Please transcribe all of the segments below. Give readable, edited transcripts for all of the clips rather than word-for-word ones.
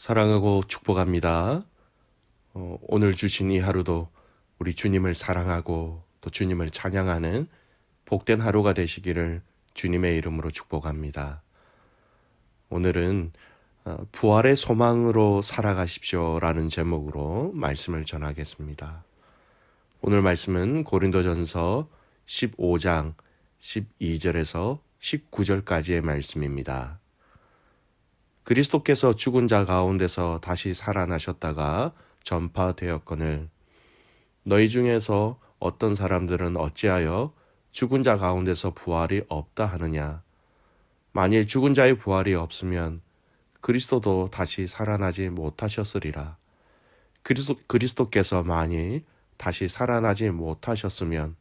사랑하고 축복합니다. 오늘 주신 이 하루도 우리 주님을 사랑하고 또 주님을 찬양하는 복된 하루가 되시기를 주님의 이름으로 축복합니다. 오늘은 부활의 소망으로 살아가십시오라는 제목으로 말씀을 전하겠습니다. 오늘 말씀은 고린도전서 15장 12절에서 19절까지의 말씀입니다. 그리스도께서 죽은 자 가운데서 다시 살아나셨다가 전파되었거늘 너희 중에서 어떤 사람들은 어찌하여 죽은 자 가운데서 부활이 없다 하느냐. 만일 죽은 자의 부활이 없으면 그리스도도 다시 살아나지 못하셨으리라. 그리스도께서 만일 다시 살아나지 못하셨으면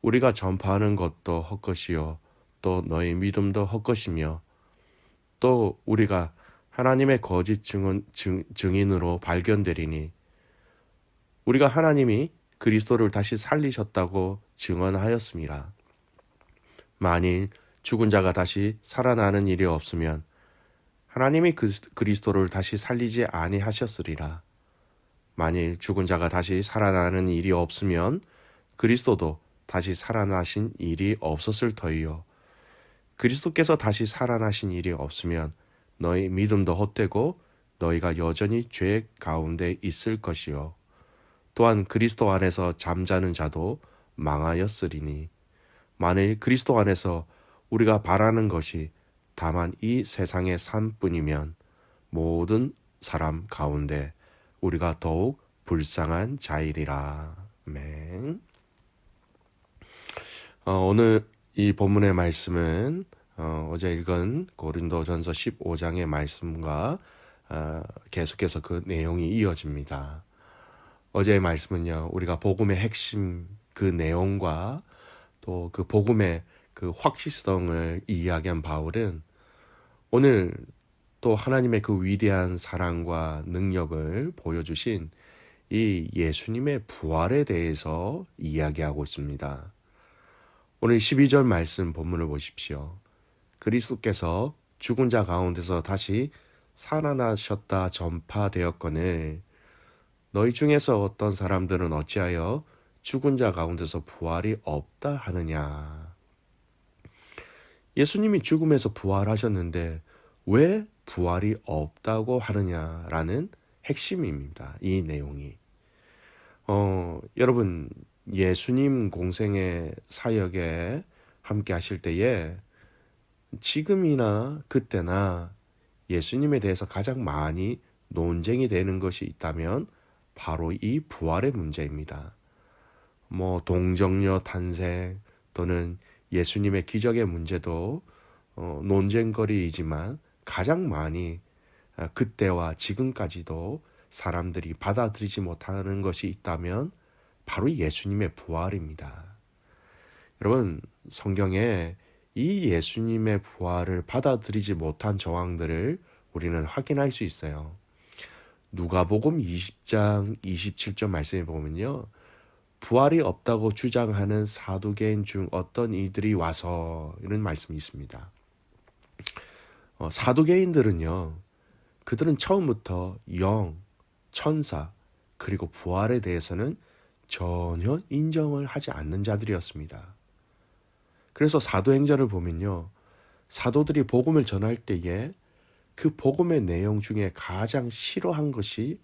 우리가 전파하는 것도 헛것이요 또 너희 믿음도 헛것이며 또 우리가 하나님의 거짓 증인으로 발견되리니 우리가 하나님이 그리스도를 다시 살리셨다고 증언하였음이라. 만일 죽은 자가 다시 살아나는 일이 없으면 하나님이 그리스도를 다시 살리지 아니하셨으리라. 만일 죽은 자가 다시 살아나는 일이 없으면 그리스도도 다시 살아나신 일이 없었을 터이요. 그리스도께서 다시 살아나신 일이 없으면 너희 믿음도 헛되고 너희가 여전히 죄 가운데 있을 것이요. 또한 그리스도 안에서 잠자는 자도 망하였으리니 만일 그리스도 안에서 우리가 바라는 것이 다만 이 세상의 삶뿐이면 모든 사람 가운데 우리가 더욱 불쌍한 자이리라. 아멘. 오늘 이 본문의 말씀은 어제 읽은 고린도전서 15장의 말씀과 계속해서 그 내용이 이어집니다. 어제의 말씀은요, 우리가 복음의 핵심 그 내용과 또 그 복음의 그 확실성을 이야기한 바울은 오늘 또 하나님의 그 위대한 사랑과 능력을 보여주신 이 예수님의 부활에 대해서 이야기하고 있습니다. 오늘 12절 말씀 본문을 보십시오. 그리스도께서 죽은 자 가운데서 다시 살아나셨다 전파되었거늘 너희 중에서 어떤 사람들은 어찌하여 죽은 자 가운데서 부활이 없다 하느냐. 예수님이 죽음에서 부활하셨는데 왜 부활이 없다고 하느냐라는 핵심입니다. 이 내용이. 여러분 예수님 공생의 사역에 함께 하실 때에 지금이나 그때나 예수님에 대해서 가장 많이 논쟁이 되는 것이 있다면 바로 이 부활의 문제입니다. 동정녀 탄생 또는 예수님의 기적의 문제도 논쟁거리이지만 가장 많이 그때와 지금까지도 사람들이 받아들이지 못하는 것이 있다면 바로 예수님의 부활입니다. 여러분, 성경에 이 예수님의 부활을 받아들이지 못한 정황들을 우리는 확인할 수 있어요. 누가복음 20장 27절 말씀에 보면요, 부활이 없다고 주장하는 사두개인 중 어떤 이들이 와서 이런 말씀이 있습니다. 사두개인들은요, 그들은 처음부터 영, 천사, 그리고 부활에 대해서는 전혀 인정을 하지 않는 자들이었습니다. 그래서 사도행전을 보면요, 사도들이 복음을 전할 때에 그 복음의 내용 중에 가장 싫어한 것이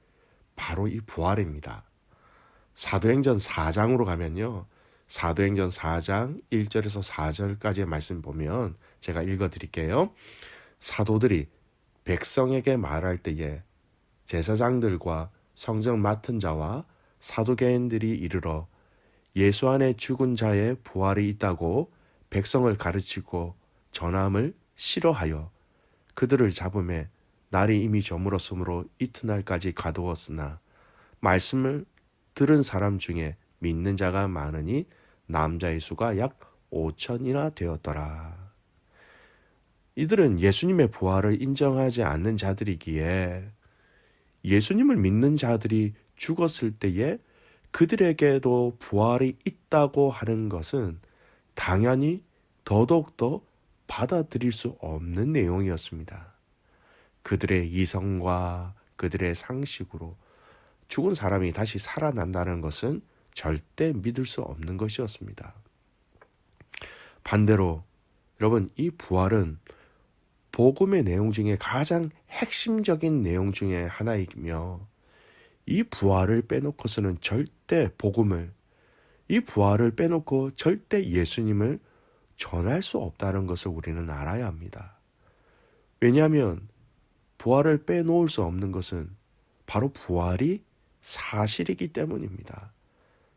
바로 이 부활입니다. 사도행전 4장으로 가면요, 사도행전 4장 1절에서 4절까지의 말씀 보면 제가 읽어드릴게요. 사도들이 백성에게 말할 때에 제사장들과 성전 맡은 자와 사두개인들이 이르러 예수 안에 죽은 자의 부활이 있다고 백성을 가르치고 전함을 싫어하여 그들을 잡음에 날이 이미 저물었으므로 이튿날까지 가두었으나 말씀을 들은 사람 중에 믿는 자가 많으니 남자의 수가 약 5천이나 되었더라. 이들은 예수님의 부활을 인정하지 않는 자들이기에 예수님을 믿는 자들이 죽었을 때에 그들에게도 부활이 있다고 하는 것은 당연히 더더욱더 받아들일 수 없는 내용이었습니다. 그들의 이성과 그들의 상식으로 죽은 사람이 다시 살아난다는 것은 절대 믿을 수 없는 것이었습니다. 반대로 여러분, 이 부활은 복음의 내용 중에 가장 핵심적인 내용 중에 하나이며, 이 부활을 빼놓고서는 절대 이 부활을 빼놓고 절대 예수님을 전할 수 없다는 것을 우리는 알아야 합니다. 왜냐하면 부활을 빼놓을 수 없는 것은 바로 부활이 사실이기 때문입니다.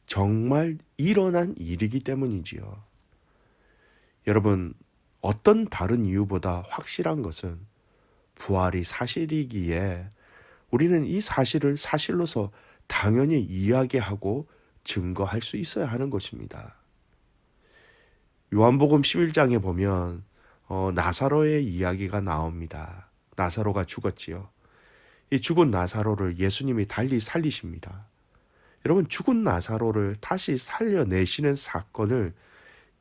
정말 일어난 일이기 때문이지요. 여러분, 어떤 다른 이유보다 확실한 것은 부활이 사실이기에 우리는 이 사실을 사실로서 당연히 이야기하고 증거할 수 있어야 하는 것입니다. 요한복음 11장에 보면 나사로의 이야기가 나옵니다. 나사로가 죽었지요. 이 죽은 나사로를 예수님이 달리 살리십니다. 여러분, 죽은 나사로를 다시 살려내시는 사건을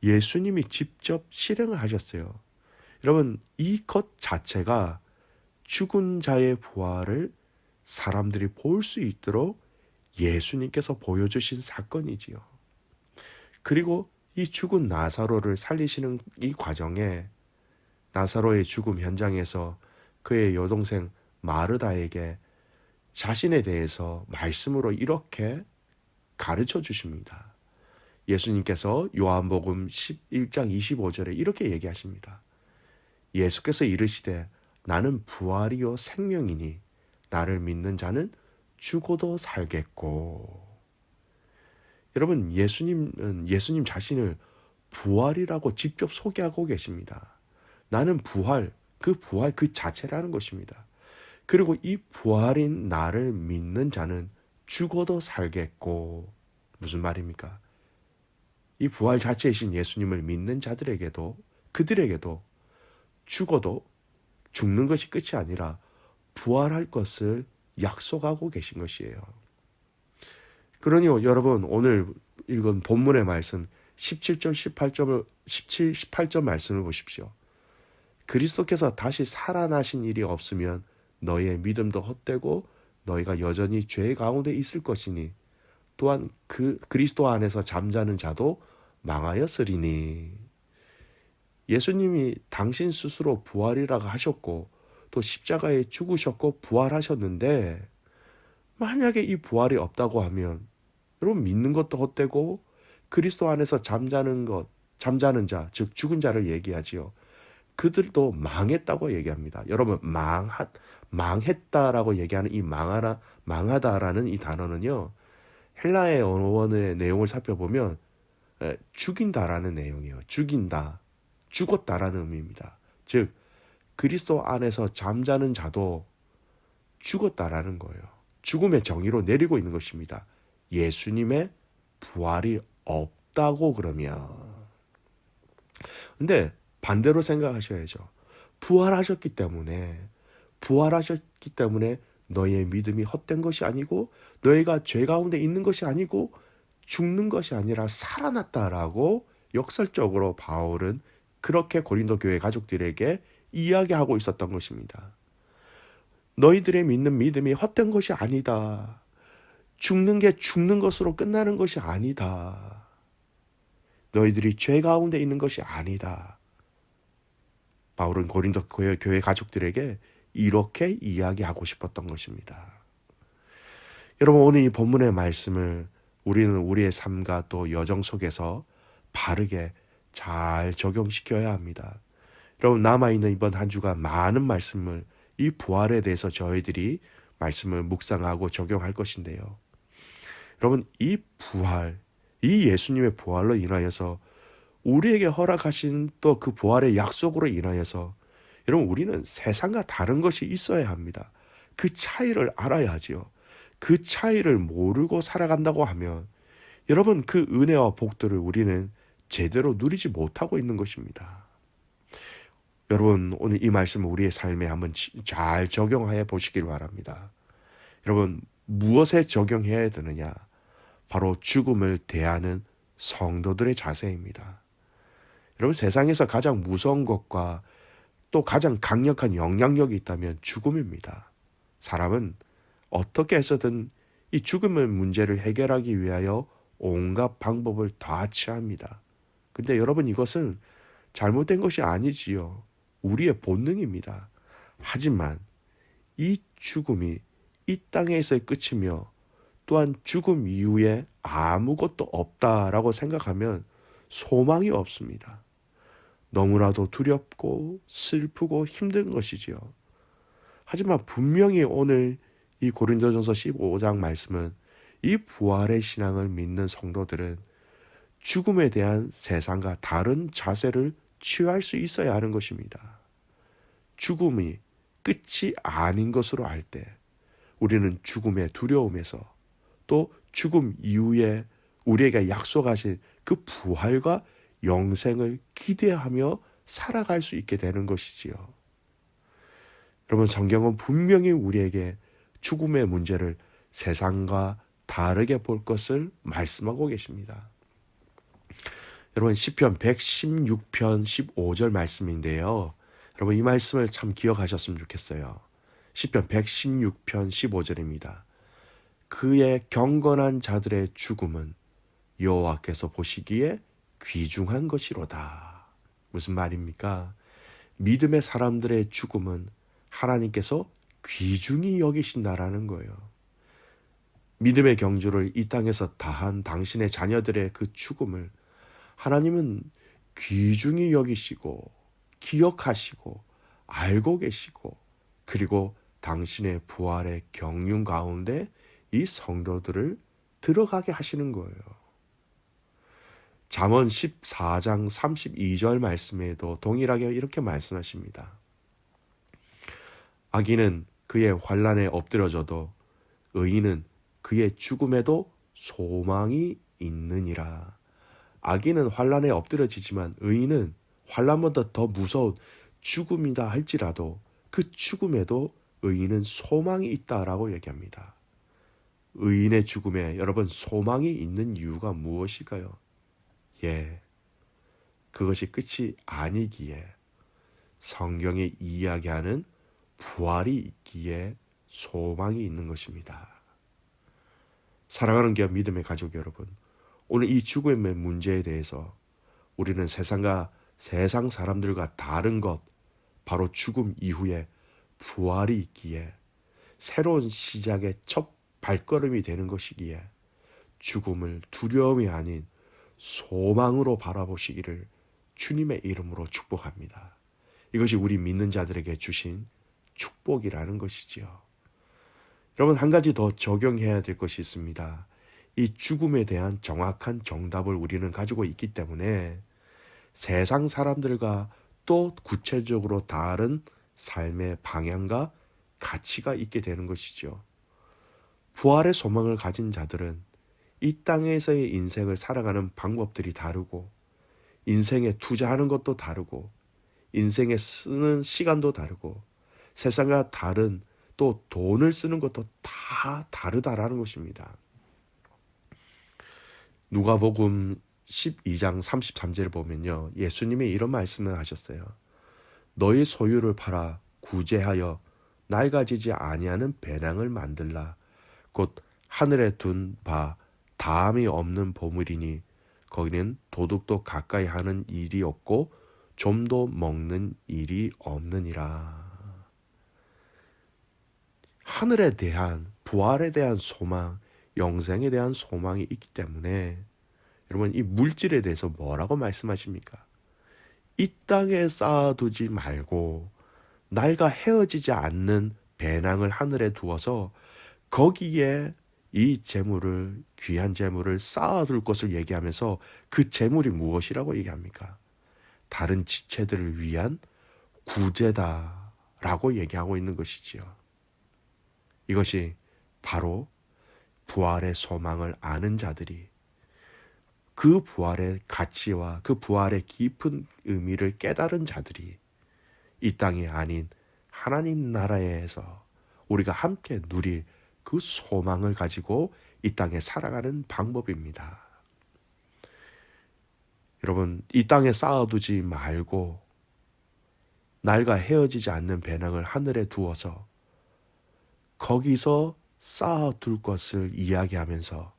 예수님이 직접 실행을 하셨어요. 여러분, 이것 자체가 죽은 자의 부활을 사람들이 볼 수 있도록 예수님께서 보여주신 사건이지요. 그리고 이 죽은 나사로를 살리시는 이 과정에 나사로의 죽음 현장에서 그의 여동생 마르다에게 자신에 대해서 말씀으로 이렇게 가르쳐 주십니다. 예수님께서 요한복음 11장 25절에 이렇게 얘기하십니다. 예수께서 이르시되 나는 부활이요 생명이니 나를 믿는 자는 죽어도 살겠고. 여러분, 예수님 자신을 부활이라고 직접 소개하고 계십니다. 나는 부활 그 자체라는 것입니다. 그리고 이 부활인 나를 믿는 자는 죽어도 살겠고. 무슨 말입니까? 이 부활 자체이신 예수님을 믿는 자들에게도, 그들에게도 죽어도 죽는 것이 끝이 아니라 부활할 것을 약속하고 계신 것이에요. 그러니 여러분, 오늘 읽은 본문의 말씀 17절 18절 말씀을 보십시오. 그리스도께서 다시 살아나신 일이 없으면 너희의 믿음도 헛되고 너희가 여전히 죄 가운데 있을 것이니 또한 그 그리스도 안에서 잠자는 자도 망하였으리니. 예수님이 당신 스스로 부활이라고 하셨고 또 십자가에 죽으셨고 부활하셨는데, 만약에 이 부활이 없다고 하면 여러분, 믿는 것도 헛되고 그리스도 안에서 잠자는 자, 즉 죽은 자를 얘기하지요. 그들도 망했다고 얘기합니다. 여러분, 망했다라고 얘기하는 이 망하다라는 이 단어는요, 헬라의 원어의 내용을 살펴보면 죽인다라는 내용이에요. 죽인다, 죽었다라는 의미입니다. 즉 그리스도 안에서 잠자는 자도 죽었다라는 거예요. 죽음의 정의로 내리고 있는 것입니다. 예수님의 부활이 없다고 그러면. 근데 반대로 생각하셔야죠. 부활하셨기 때문에 너희의 믿음이 헛된 것이 아니고 너희가 죄 가운데 있는 것이 아니고 죽는 것이 아니라 살아났다라고 역설적으로 바울은 그렇게 고린도 교회 가족들에게 이야기하고 있었던 것입니다. 너희들의 믿는 믿음이 헛된 것이 아니다. 죽는 게 죽는 것으로 끝나는 것이 아니다. 너희들이 죄 가운데 있는 것이 아니다. 바울은 고린도 교회 가족들에게 이렇게 이야기하고 싶었던 것입니다. 여러분, 오늘 이 본문의 말씀을 우리는 우리의 삶과 또 여정 속에서 바르게 잘 적용시켜야 합니다. 여러분, 남아있는 이번 한 주가 많은 말씀을, 이 부활에 대해서 저희들이 말씀을 묵상하고 적용할 것인데요. 여러분, 이 부활, 이 예수님의 부활로 인하여서 우리에게 허락하신 또 그 부활의 약속으로 인하여서 여러분, 우리는 세상과 다른 것이 있어야 합니다. 그 차이를 알아야 하지요. 그 차이를 모르고 살아간다고 하면 여러분, 그 은혜와 복들을 우리는 제대로 누리지 못하고 있는 것입니다. 여러분, 오늘 이 말씀을 우리의 삶에 한번 잘 적용해 보시길 바랍니다. 여러분, 무엇에 적용해야 되느냐? 바로 죽음을 대하는 성도들의 자세입니다. 여러분, 세상에서 가장 무서운 것과 또 가장 강력한 영향력이 있다면 죽음입니다. 사람은 어떻게 해서든 이 죽음의 문제를 해결하기 위하여 온갖 방법을 다 취합니다. 근데 여러분, 이것은 잘못된 것이 아니지요. 우리의 본능입니다. 하지만 이 죽음이 이 땅에서의 끝이며 또한 죽음 이후에 아무것도 없다라고 생각하면 소망이 없습니다. 너무나도 두렵고 슬프고 힘든 것이지요. 하지만 분명히 오늘 이 고린도전서 15장 말씀은 이 부활의 신앙을 믿는 성도들은 죽음에 대한 세상과 다른 자세를 취할 수 있어야 하는 것입니다. 죽음이 끝이 아닌 것으로 알 때 우리는 죽음의 두려움에서 또 죽음 이후에 우리에게 약속하신 그 부활과 영생을 기대하며 살아갈 수 있게 되는 것이지요. 여러분, 성경은 분명히 우리에게 죽음의 문제를 세상과 다르게 볼 것을 말씀하고 계십니다. 여러분, 시편 116편 15절 말씀인데요. 여러분, 이 말씀을 참 기억하셨으면 좋겠어요. 시편 116편 15절입니다. 그의 경건한 자들의 죽음은 여호와께서 보시기에 귀중한 것이로다. 무슨 말입니까? 믿음의 사람들의 죽음은 하나님께서 귀중히 여기신다라는 거예요. 믿음의 경주를 이 땅에서 다한 당신의 자녀들의 그 죽음을 하나님은 귀중히 여기시고 기억하시고 알고 계시고, 그리고 당신의 부활의 경륜 가운데 이 성도들을 들어가게 하시는 거예요. 잠언 14장 32절 말씀에도 동일하게 이렇게 말씀하십니다. 악인은 그의 환난에 엎드려져도 의인은 그의 죽음에도 소망이 있느니라. 악인은 환난에 엎드려지지만 의인은 환난보다 더 무서운 죽음이다 할지라도 그 죽음에도 의인은 소망이 있다라고 얘기합니다. 의인의 죽음에 여러분 소망이 있는 이유가 무엇일까요? 그것이 끝이 아니기에 성경이 이야기하는 부활이 있기에 소망이 있는 것입니다. 사랑하는 교회 믿음의 가족 여러분, 오늘 이 죽음의 문제에 대해서 우리는 세상 사람들과 다른 것, 바로 죽음 이후에 부활이 있기에 새로운 시작의 첫 발걸음이 되는 것이기에 죽음을 두려움이 아닌 소망으로 바라보시기를 주님의 이름으로 축복합니다. 이것이 우리 믿는 자들에게 주신 축복이라는 것이지요. 여러분, 한 가지 더 적용해야 될 것이 있습니다. 이 죽음에 대한 정확한 정답을 우리는 가지고 있기 때문에 세상 사람들과 또 구체적으로 다른 삶의 방향과 가치가 있게 되는 것이죠. 부활의 소망을 가진 자들은 이 땅에서의 인생을 살아가는 방법들이 다르고, 인생에 투자하는 것도 다르고, 인생에 쓰는 시간도 다르고, 세상과 다른 또 돈을 쓰는 것도 다 다르다라는 것입니다. 누가복음 12장 33절을 보면요, 예수님이 이런 말씀을 하셨어요. 너희 소유를 팔아 구제하여 낡아지지 아니하는 배낭을 만들라. 곧 하늘에 둔 바 다함이 없는 보물이니 거기는 도둑도 가까이 하는 일이 없고 좀도 먹는 일이 없느니라. 하늘에 대한, 부활에 대한 소망, 영생에 대한 소망이 있기 때문에 여러분, 이 물질에 대해서 뭐라고 말씀하십니까? 이 땅에 쌓아두지 말고 날과 헤어지지 않는 배낭을 하늘에 두어서 거기에 이 재물을, 귀한 재물을 쌓아둘 것을 얘기하면서 그 재물이 무엇이라고 얘기합니까? 다른 지체들을 위한 구제다라고 얘기하고 있는 것이지요. 이것이 바로 부활의 소망을 아는 자들이, 그 부활의 가치와 그 부활의 깊은 의미를 깨달은 자들이 이 땅이 아닌 하나님 나라에서 우리가 함께 누릴 그 소망을 가지고 이 땅에 살아가는 방법입니다. 여러분, 이 땅에 쌓아두지 말고 날과 헤어지지 않는 배낭을 하늘에 두어서 거기서 쌓아둘 것을 이야기하면서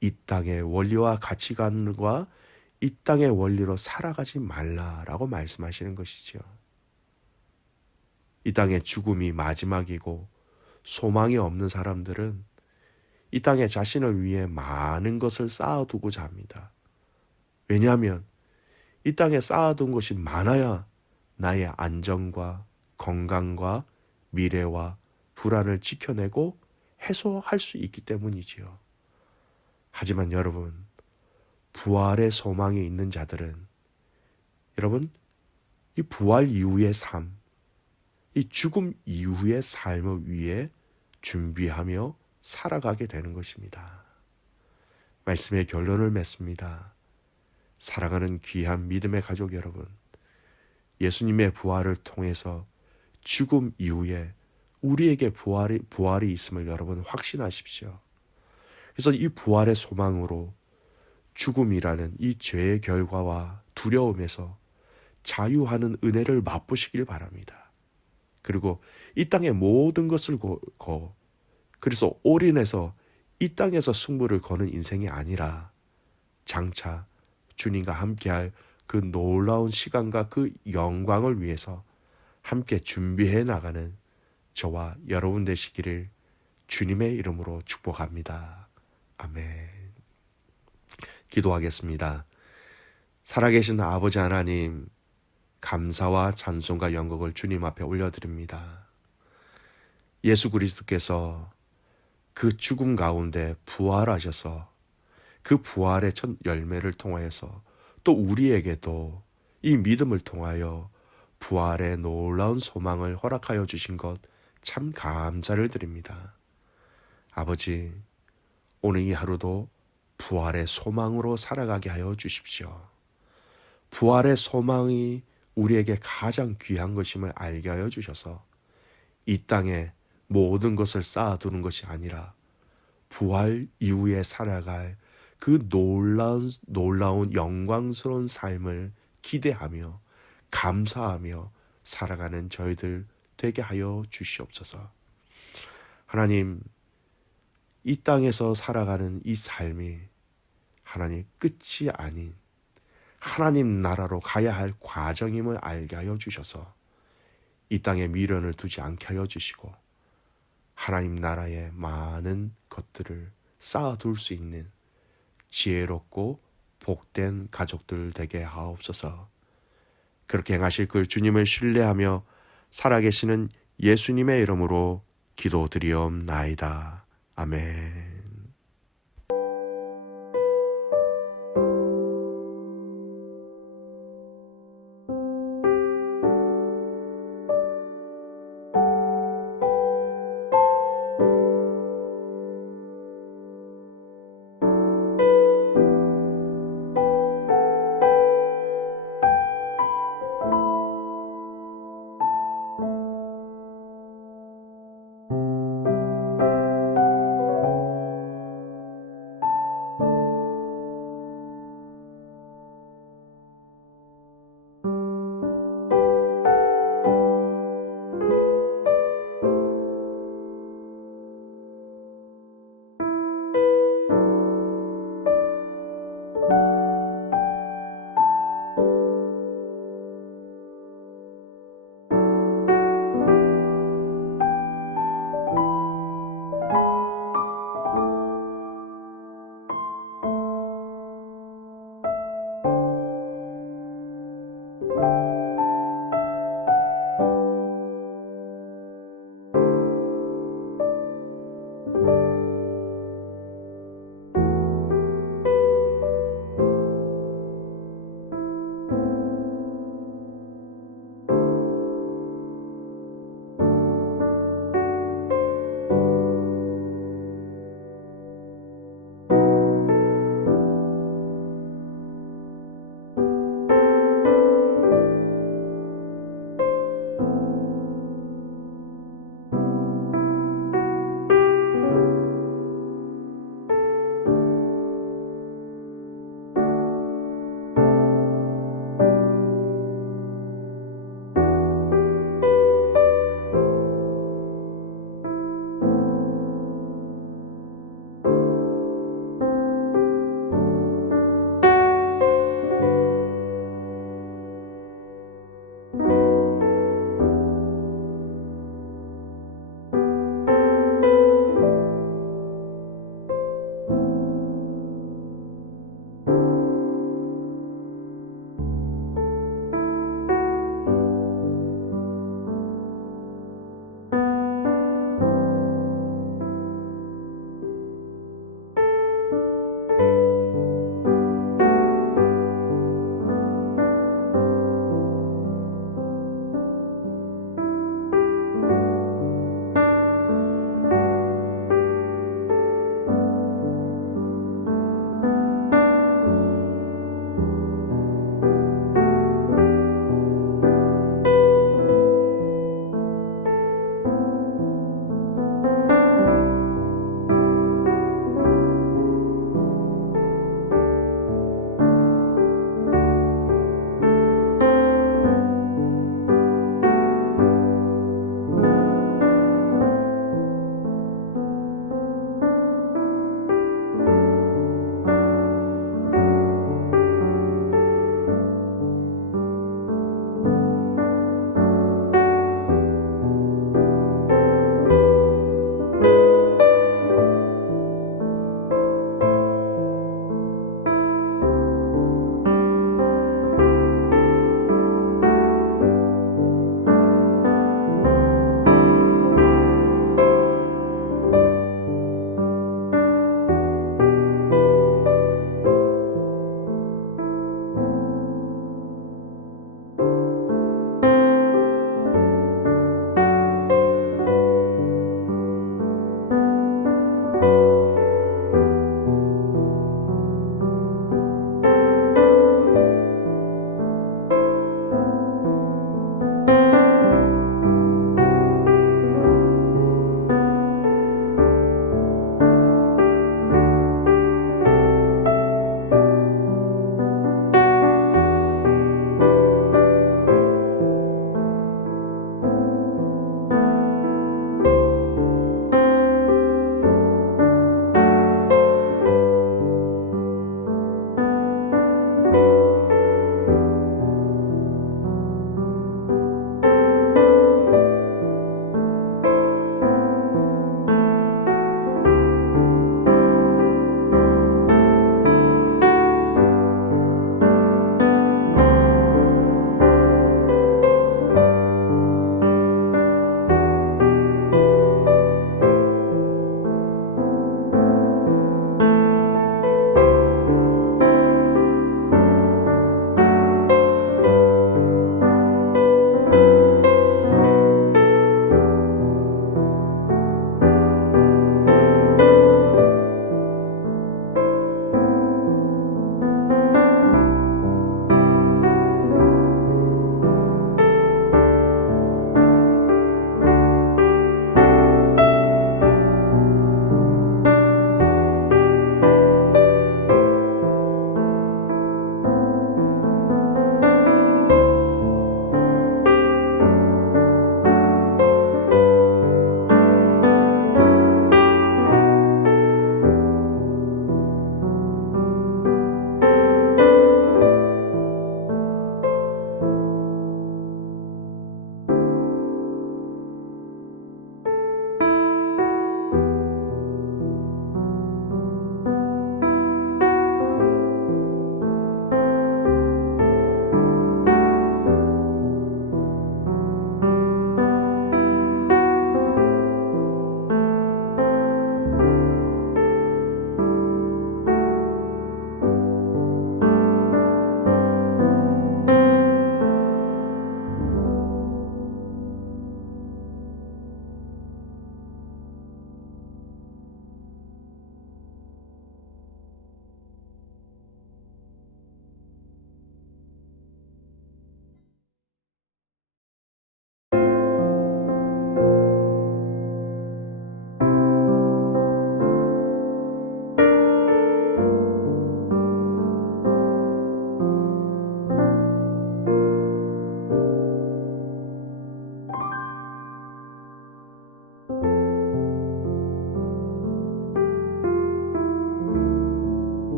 이 땅의 원리와 가치관과 이 땅의 원리로 살아가지 말라라고 말씀하시는 것이죠. 이 땅의 죽음이 마지막이고 소망이 없는 사람들은 이 땅에 자신을 위해 많은 것을 쌓아두고자 합니다. 왜냐하면 이 땅에 쌓아둔 것이 많아야 나의 안정과 건강과 미래와 불안을 지켜내고 해소할 수 있기 때문이지요. 하지만 여러분, 부활의 소망이 있는 자들은 여러분, 이 부활 이후의 삶, 이 죽음 이후의 삶을 위해 준비하며 살아가게 되는 것입니다. 말씀의 결론을 맺습니다. 사랑하는 귀한 믿음의 가족 여러분, 예수님의 부활을 통해서 죽음 이후에 우리에게 부활이 있음을 여러분 확신하십시오. 그래서 이 부활의 소망으로 죽음이라는 이 죄의 결과와 두려움에서 자유하는 은혜를 맛보시길 바랍니다. 그리고 이 땅의 모든 것을 그래서 올인해서 이 땅에서 승부를 거는 인생이 아니라 장차 주님과 함께할 그 놀라운 시간과 그 영광을 위해서 함께 준비해 나가는 저와 여러분 되시기를 주님의 이름으로 축복합니다. 아멘. 기도하겠습니다. 살아계신 아버지 하나님, 감사와 찬송과 영광을 주님 앞에 올려드립니다. 예수 그리스도께서 그 죽음 가운데 부활하셔서 그 부활의 첫 열매를 통하여서 또 우리에게도 이 믿음을 통하여 부활의 놀라운 소망을 허락하여 주신 것 참 감사를 드립니다. 아버지, 오늘 이 하루도 부활의 소망으로 살아가게 하여 주십시오. 부활의 소망이 우리에게 가장 귀한 것임을 알게 하여 주셔서 이 땅에 모든 것을 쌓아두는 것이 아니라 부활 이후에 살아갈 그 놀라운 영광스러운 삶을 기대하며 감사하며 살아가는 저희들 되게 하여 주시옵소서. 하나님, 이 땅에서 살아가는 이 삶이 하나님 끝이 아닌 하나님 나라로 가야 할 과정임을 알게 하여 주셔서 이 땅에 미련을 두지 않게 하여 주시고 하나님 나라의 많은 것들을 쌓아둘 수 있는 지혜롭고 복된 가족들 되게 하옵소서. 그렇게 행하실 그 주님을 신뢰하며 살아계시는 예수님의 이름으로 기도드리옵나이다. 아멘.